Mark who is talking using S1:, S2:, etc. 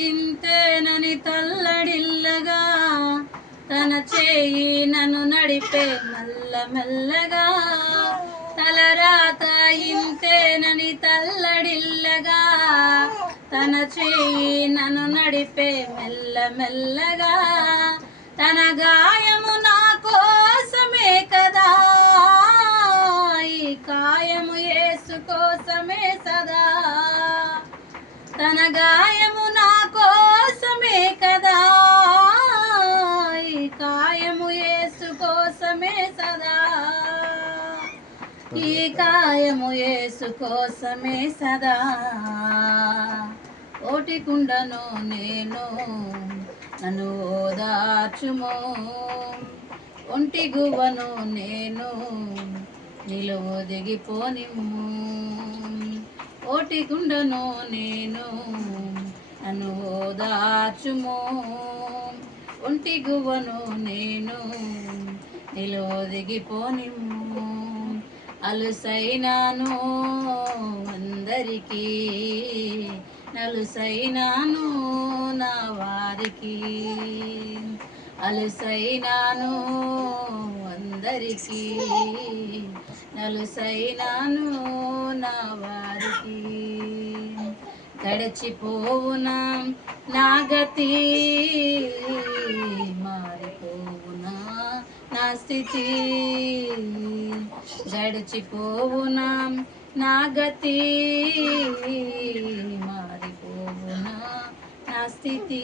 S1: ఇంతేనని తల్లడిల్లగా తన చేయి నన్ను నడిపే మెల్ల మెల్లగా. తలరాత ఇంతేనని తల్లడిల్లగా తన చేయి నన్ను నడిపే మెల్ల మెల్లగా. తన గాయము నా కోసమే కదా ఈ కాయము ఏసు కోసమే సదా. తన గాయ కాయము యేసు కోసమే సదా. ఈ కాయము యేసు కోసమే సదా. ఓటికుండను నేను నన్ను ఓదార్చుము. ఒంటి గువ్వను నేను నిలువు దిగిపోనిమ్ము ఓటి గుండను నేను నన్ను ఓదార్చుము. ఒంటి గువ్వను నేను నిలువు అలుసైనాను అందరికీ. నలుసైనాను నా వారికి. అలుసైనాను అందరికీ. నలుసైనాను నా వారికి. గడిచిపోవునా నాగతి గతి మారిపోవునా నా స్థితి. గడిచిపోవునా నా గతి? మారిపోవునా నా స్థితి?